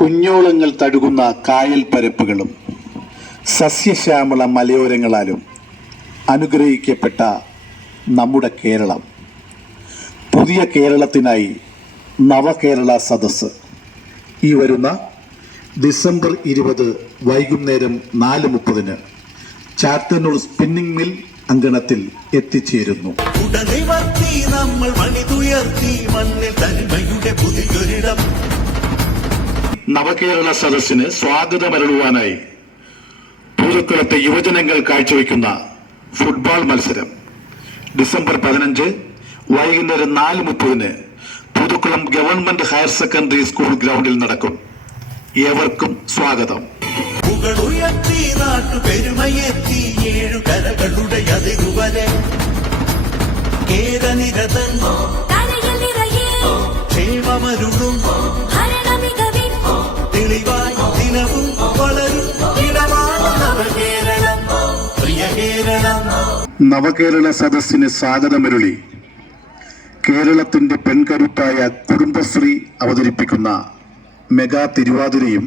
കുഞ്ഞോളങ്ങൾ തഴുകുന്ന കായൽ പരപ്പുകളും സസ്യശ്യാമള മലയോരങ്ങളാലും അനുഗ്രഹിക്കപ്പെട്ട നമ്മുടെ കേരളം. പുതിയ കേരളത്തിനായി നവകേരള സദസ്സ് ഈ വരുന്ന ഡിസംബർ 20 വൈകുന്നേരം 4:30 ചാത്തന്നൂർ സ്പിന്നിംഗ് മിൽ അങ്കണത്തിൽ എത്തിച്ചേരുന്നു. നവകേരള സദസ്സിന് സ്വാഗതമരുളുവാനായി പൂതക്കുളത്തെ യുവജനങ്ങൾ കാഴ്ചവെക്കുന്ന ഫുട്ബോൾ മത്സരം ഡിസംബർ 15 വൈകുന്നേരം 4:30 Poothakkulam government higher secondary school ഗ്രൗണ്ടിൽ നടക്കും. ഏവർക്കും സ്വാഗതം. നവകേരള സദസ്സിന് സ്വാഗതമരുളി കേരളത്തിന്റെ പെൺകരുത്തായ കുടുംബശ്രീ അവതരിപ്പിക്കുന്ന മെഗാ തിരുവാതിരയും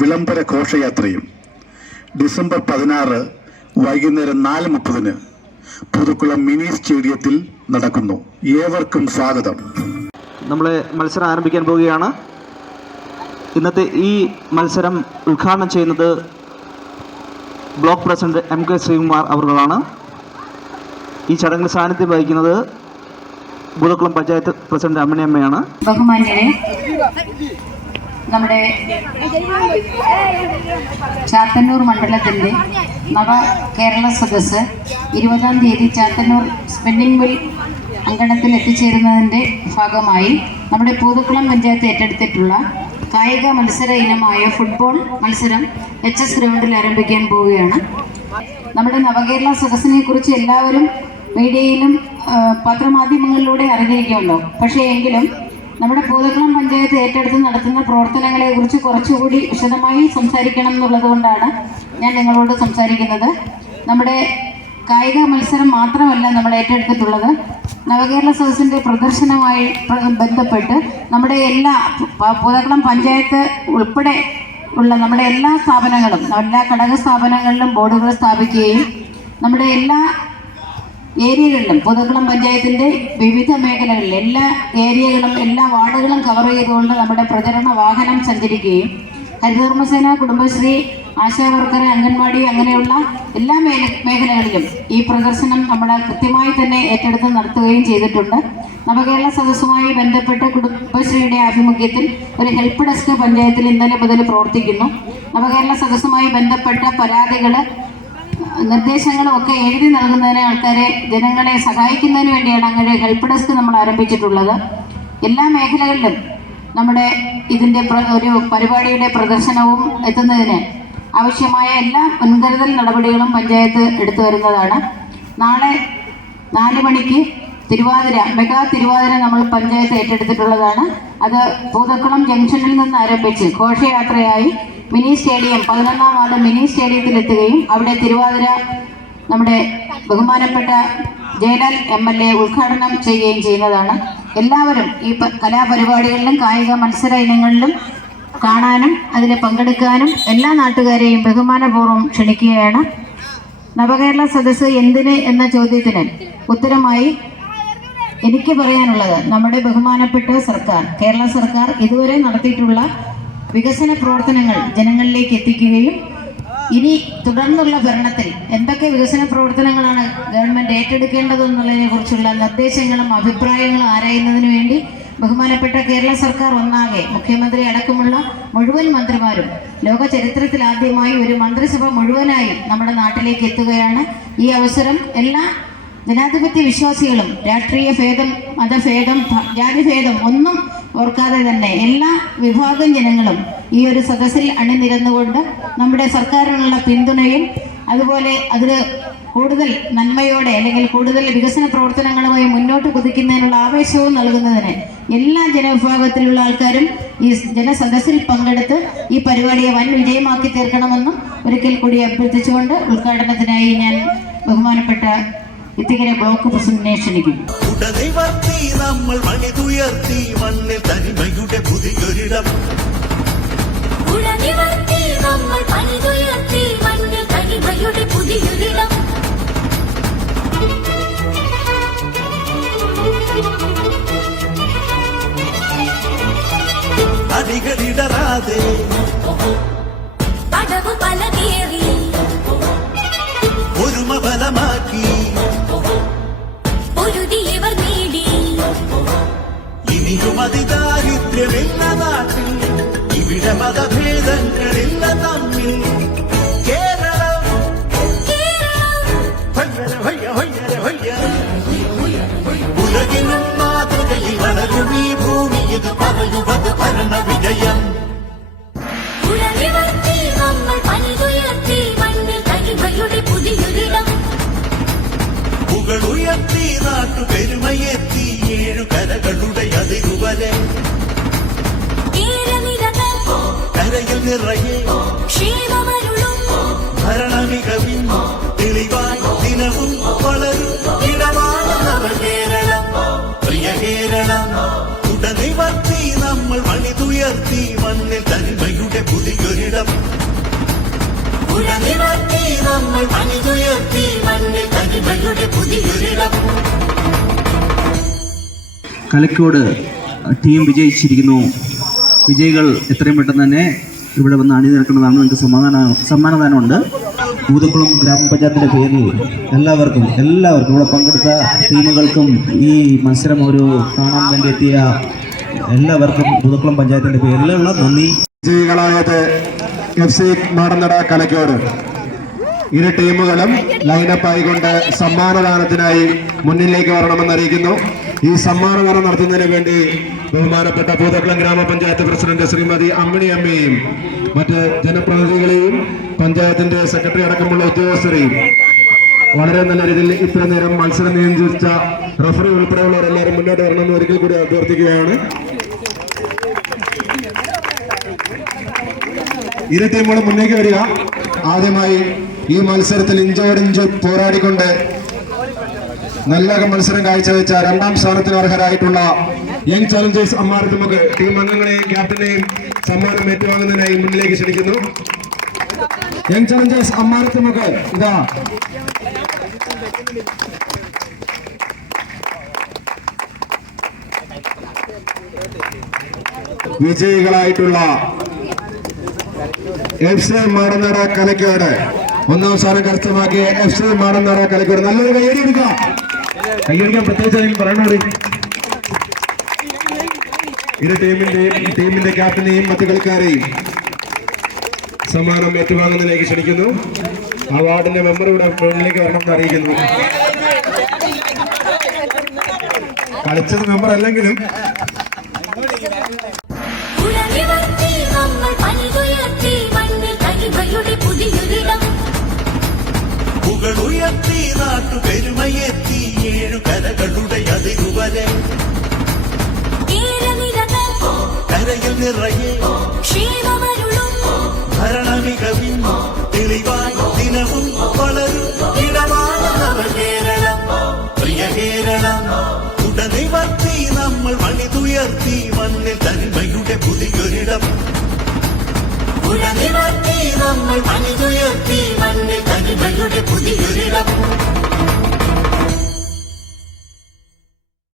വിളംബര ഘോഷയാത്രയും ഡിസംബർ 16 വൈകുന്നേരം 4:30 പൂതക്കുളം മിനി സ്റ്റേഡിയത്തിൽ നടക്കുന്നു. ഏവർക്കും സ്വാഗതം. നമ്മൾ മത്സരം ആരംഭിക്കാൻ പോവുകയാണ്. ഇന്നത്തെ ഈ മത്സരം ഉദ്ഘാടനം ചെയ്യുന്നത് ബ്ലോക്ക് പ്രസിഡന്റ് MK ശ്രീകുമാർ അവர்களാണ്. ഈ ചടങ്ങിൽ സാന്നിധ്യം വഹിക്കുന്നത് പൂതക്കുളം പഞ്ചായത്ത് പ്രസിഡന്റ് അമ്മണിയമ്മയാണ്. ബഹുമാന്യരെ, നമ്മുടെ ചാത്തന്നൂർ മണ്ഡലത്തിൻ്റെ നവകേരള സദസ്സ് 20-ാം തീയതി ചാത്തന്നൂർ സ്പിന്നിംഗ് മിൽ അങ്കണത്തിൽ എത്തിച്ചേരുന്നതിൻ്റെ ഭാഗമായി നമ്മുടെ പൂതക്കുളം പഞ്ചായത്ത് ഏറ്റെടുത്തിട്ടുള്ള കായിക മത്സര ഇനമായ ഫുട്ബോൾ മത്സരം HS ഗ്രൗണ്ടിൽ ആരംഭിക്കാൻ പോവുകയാണ്. നമ്മുടെ നവകേരള സദസ്സിനെ കുറിച്ച് എല്ലാവരും മീഡിയയിലും പത്രമാധ്യമങ്ങളിലൂടെ അറിഞ്ഞിരിക്കുമല്ലോ. പക്ഷേ എങ്കിലും നമ്മുടെ പൂതക്കുളം പഞ്ചായത്ത് ഏറ്റെടുത്ത് നടത്തുന്ന പ്രവർത്തനങ്ങളെ കുറിച്ച് കുറച്ചുകൂടി വിശദമായി സംസാരിക്കണം എന്നുള്ളത് കൊണ്ടാണ് ഞാൻ നിങ്ങളോട് സംസാരിക്കുന്നത്. നമ്മുടെ കായിക മത്സരം മാത്രമല്ല നമ്മൾ ഏറ്റെടുത്തിട്ടുള്ളത്. നവകേരള സദസ്സിൻ്റെ പ്രദർശനവുമായി ബന്ധപ്പെട്ട് നമ്മുടെ എല്ലാ പൂതക്കുളം പഞ്ചായത്ത് ഉൾപ്പെടെ ഉള്ള നമ്മുടെ എല്ലാ സ്ഥാപനങ്ങളും, എല്ലാ ഘടക സ്ഥാപനങ്ങളിലും ബോർഡുകൾ സ്ഥാപിക്കുകയും നമ്മുടെ എല്ലാ ഏരിയകളിലും പൂതക്കുളം പഞ്ചായത്തിൻ്റെ വിവിധ മേഖലകളിൽ എല്ലാ ഏരിയകളും എല്ലാ വാർഡുകളും കവർ ചെയ്തുകൊണ്ട് നമ്മുടെ പ്രചരണ വാഹനം സഞ്ചരിക്കുകയും ഹരിതകർമ്മസേന, കുടുംബശ്രീ, ആശാ വർക്കർ, അംഗൻവാടി അങ്ങനെയുള്ള എല്ലാ മേഖലകളിലും ഈ പ്രദർശനം നമ്മൾ കൃത്യമായി തന്നെ ഏറ്റെടുത്ത് നടത്തുകയും ചെയ്തിട്ടുണ്ട്. നവകേരള സദസ്സുമായി ബന്ധപ്പെട്ട് കുടുംബശ്രീയുടെ ആഭിമുഖ്യത്തിൽ ഒരു ഹെൽപ്പ് ഡെസ്ക് പഞ്ചായത്തിൽ ഇന്നലെ മുതൽ പ്രവർത്തിക്കുന്നു. നവകേരള സദസ്സുമായി ബന്ധപ്പെട്ട പരാതികൾ, നിർദ്ദേശങ്ങളും ഒക്കെ എഴുതി നൽകുന്നതിന് ആൾക്കാരെ, ജനങ്ങളെ സഹായിക്കുന്നതിന് വേണ്ടിയാണ് അങ്ങനെ ഹെൽപ്പ് ഡെസ്ക് നമ്മൾ ആരംഭിച്ചിട്ടുള്ളത്. എല്ലാ മേഖലകളിലും നമ്മുടെ ഇതിൻ്റെ ഒരു പരിപാടിയുടെ പ്രദർശനവും എത്തുന്നതിന് ആവശ്യമായ എല്ലാ മുൻകരുതൽ നടപടികളും പഞ്ചായത്ത് എടുത്തു വരുന്നതാണ്. നാളെ 4 മണിക്ക് തിരുവാതിര, മെഗാ തിരുവാതിര നമ്മൾ പഞ്ചായത്ത് ഏറ്റെടുത്തിട്ടുള്ളതാണ്. അത് പൂതക്കുളം ജംഗ്ഷനിൽ നിന്ന് ആരംഭിച്ച് ഘോഷയാത്രയായി മിനി സ്റ്റേഡിയം 11-ാം വാർഡ് മിനി സ്റ്റേഡിയത്തിൽ എത്തുകയും അവിടെ തിരുവാതിര നമ്മുടെ ബഹുമാനപ്പെട്ട ജയലാൽ MLA ഉദ്ഘാടനം ചെയ്യുകയും ചെയ്യുന്നതാണ്. എല്ലാവരും ഈ കലാപരിപാടികളിലും കായിക മത്സര ഇനങ്ങളിലും കാണാനും അതിൽ പങ്കെടുക്കാനും എല്ലാ നാട്ടുകാരെയും ബഹുമാനപൂർവ്വം ക്ഷണിക്കുകയാണ്. നവകേരള സദസ്സ് എന്തിന് എന്ന ചോദ്യത്തിന് ഉത്തരമായി എനിക്ക് പറയാനുള്ളത്, നമ്മുടെ ബഹുമാനപ്പെട്ട സർക്കാർ, കേരള സർക്കാർ ഇതുവരെ നടത്തിയിട്ടുള്ള വികസന പ്രവർത്തനങ്ങൾ ജനങ്ങളിലേക്ക് എത്തിക്കുകയും ഇനി തുടർന്നുള്ള ഭരണത്തിൽ എന്തൊക്കെ വികസന പ്രവർത്തനങ്ങളാണ് ഗവൺമെൻറ് ഏറ്റെടുക്കേണ്ടതെന്നുള്ളതിനെ കുറിച്ചുള്ള നിർദ്ദേശങ്ങളും അഭിപ്രായങ്ങളും ആരായുന്നതിന് വേണ്ടി ബഹുമാനപ്പെട്ട കേരള സർക്കാർ ഒന്നാകെ, മുഖ്യമന്ത്രി അടക്കമുള്ള മുഴുവൻ മന്ത്രിമാരും ലോക ചരിത്രത്തിൽ ആദ്യമായി ഒരു മന്ത്രിസഭ മുഴുവനായി നമ്മുടെ നാട്ടിലേക്ക് എത്തുകയാണ്. ഈ അവസരം എല്ലാ ജനാധിപത്യ വിശ്വാസികളും രാഷ്ട്രീയ ഭേദം, മതഭേദം, ജാതിഭേദം ഒന്നും ഓർക്കാതെ തന്നെ എല്ലാ വിഭാഗം ജനങ്ങളും ഈ ഒരു സദസ്സിൽ അണിനിരന്നുകൊണ്ട് നമ്മുടെ സർക്കാരിനുള്ള പിന്തുണയും അതുപോലെ അതിൽ കൂടുതൽ നന്മയോടെ അല്ലെങ്കിൽ കൂടുതൽ വികസന പ്രവർത്തനങ്ങളുമായി മുന്നോട്ട് കുതിക്കുന്നതിനുള്ള ആവേശവും നൽകുന്നതിന് എല്ലാ ജനവിഭാഗത്തിലുള്ള ആൾക്കാരും ഈ ജനസദസ്സിൽ പങ്കെടുത്ത് ഈ പരിപാടിയെ വൻ വിജയമാക്കി തീർക്കണമെന്നും ഒരിക്കൽ കൂടി അഭ്യർത്ഥിച്ചുകൊണ്ട് ഉദ്ഘാടനത്തിനായി ഞാൻ ബഹുമാനപ്പെട്ട ഇത്തിക്കര ബ്ലോക്ക് പ്രസിഡന്റിനെ ക്ഷണിക്കുന്നു. ഉടനിവർത്തി നമ്മൾ മണിതുയർത്തി മണ്ണിൽ തനിമയുടെ പുതിയൊരിടം. ഉടനിവർത്തി നമ്മൾ പണിതുയർത്തി മണ്ണിൽ തനിമയുടെ പുതിയൊരിടം. അടികളിടറാതെ പടവ് പലകേറി ഒരുമ ബലമാക്കി പൊരുതിയവർ നേടി. ഇനിയും അതിദാരിദ്ര്യമില്ല നാട്ടിൽ, ഇവിടെ മതഭേദങ്ങളില്ല തമ്മിൽ. കേരളം ഭയ്യര ഭയ്യ ഭയ്യര ഭയ്യ. ഉലകിനും മാതൃകയിൽ വളരും ഈ ഭൂമി, ഇത് പറയുന്നത് ഭരണ വിജയം. ഉടനിവർത്തി നമ്മൾ പണിതുയർത്തി മണ്ണിൽ തനിമയുടെ പുതിയൊരിടം. പുകളുയർത്തി നാട്ടുപെരുമയെത്തി ഏഴു കരകളുടെ അതിരുവരെ. കേരനിരകൾ കരയിൽ നിറയെ ക്ഷേമമരുളും ഭരണമികവിൻ തെളിവായി ദിനവും വളരും ഇടമാണ് നമ്മൾ കേരളം, പ്രിയ കേരളം. ഉടനിവർത്തി നമ്മൾ മണിതുയർത്തി മണ്ണിൽ തനിമയുടെ പുതിയൊരിടം. ഉടനിവർത്തി നമ്മൾ മണിതുയർത്തി മണ്ണിൽ തനിമയുടെ പുതിയൊരിടം. കലക്കോട് ടീം വിജയിച്ചിരിക്കുന്നു. വിജയികൾ എത്രയും പെട്ടെന്ന് തന്നെ ഇവിടെ വന്ന് അണിനിരക്കുന്നതാണ്. നിങ്ങൾക്ക് സമ്മാനദാനമുണ്ട്. പൂതക്കുളം ഗ്രാമപഞ്ചായത്തിൻ്റെ പേരിൽ എല്ലാവർക്കും ഇവിടെ പങ്കെടുത്ത ടീമുകൾക്കും ഈ മത്സരം ഒരു കാണാൻ വേണ്ടി എത്തിയ എല്ലാവർക്കും പൂതക്കുളം പഞ്ചായത്തിൻ്റെ പേരിലുള്ള നന്ദി. വിജയികളായത് FC മാടന്നട കലക്കോട്. ഇരു ടീമുകളും ലൈനപ്പ് ആയിക്കൊണ്ട് സമ്മാനദാനത്തിനായി മുന്നിലേക്ക് വരണമെന്ന് അറിയിക്കുന്നു. ഈ സമ്മാനദാനം നടത്തുന്നതിന് വേണ്ടി ബഹുമാനപ്പെട്ട പൂതക്കുളം ഗ്രാമപഞ്ചായത്ത് പ്രസിഡന്റ് ശ്രീമതി അമ്മിണി അമ്മയെയും മറ്റ് ജനപ്രതിനിധികളെയും പഞ്ചായത്തിന്റെ സെക്രട്ടറി അടക്കമുള്ള ഉദ്യോഗസ്ഥരെയും വളരെ നല്ല രീതിയിൽ ഇത്ര നേരം മത്സരം നിയന്ത്രിച്ച റഫറി ഉൾപ്പെടെയുള്ളവരെല്ലാവരും മുന്നോട്ട് വരണമെന്ന് ഒരിക്കൽ കൂടി അഭ്യർത്ഥിക്കുകയാണ്. ഇരു ടീമുകളും മുന്നേക്ക് വരിക. ആദ്യമായി ഈ മത്സരത്തിൽ ഇഞ്ചോടിഞ്ച് പോരാടിക്കൊണ്ട് നല്ല മത്സരം കാഴ്ചവെച്ച രണ്ടാം സ്ഥാനത്തിന് അർഹരായിട്ടുള്ള യങ് ചലഞ്ചേഴ്സ് അമ്മാർത്തുമുക്ക് ടീം അംഗങ്ങളെയും ക്യാപ്റ്റനെയും സമ്മാനം ഏറ്റുവാങ്ങുന്നതിനായി മുന്നിലേക്ക് ക്ഷണിക്കുന്നു. യങ് ചലഞ്ചേഴ്സ് അമ്മാർത്തുമുക്ക് ഇതാ വിജയികളായിട്ടുള്ള FC മാടന്നട കലക്കോട് ഒന്നാം സ്ഥാനം കരസ്ഥമാക്കിയ FC മാടന്നട കലക്കോട് നല്ലൊരു കൈയടിക്കാൻ പ്രത്യേകിച്ച് പറയണോടി. ഇരു ടീമിന്റെ ക്യാപ്റ്റനെയും മറ്റു കളിക്കാരെയും സമ്മാനം ഏറ്റുവാങ്ങുന്നതിലേക്ക് ക്ഷണിക്കുന്നു. അവാർഡിന്റെ മെമ്പർ ഇവിടെ മുന്നിലേക്ക് വരണമെന്ന് അറിയിക്കുന്നു. കളിച്ചത് മെമ്പർ അല്ലെങ്കിലും ഉടനിവർത്തി നമ്മൾ പണിതുയർത്തി മണ്ണിൽ തനിമയുടെ പുതിയൊരിടം. പുകളുയർത്തി നാട്ടുപെരുമയെത്തി ഏഴു കരകളുടെ അതിരുവരെ. കേരനിരകൾ കരയിൽ നിറയെ ക്ഷേമമരുളും ഭരണമികവിൻ തെളിവായി ദിനവും വളരും ഇടമാണ് നമ്മൾ കേരളം, പ്രിയ കേരളം. ഉടനിവർത്തി നമ്മൾ മണിതുയർത്തി മണ്ണിൽ തനിമയുടെ പുതിയൊരിടം. ഉടനിവർത്തി നമ്മൾ മണിതുയർത്തി മണ്ണിൽ തനിമയുടെ പുതിയൊരിടം.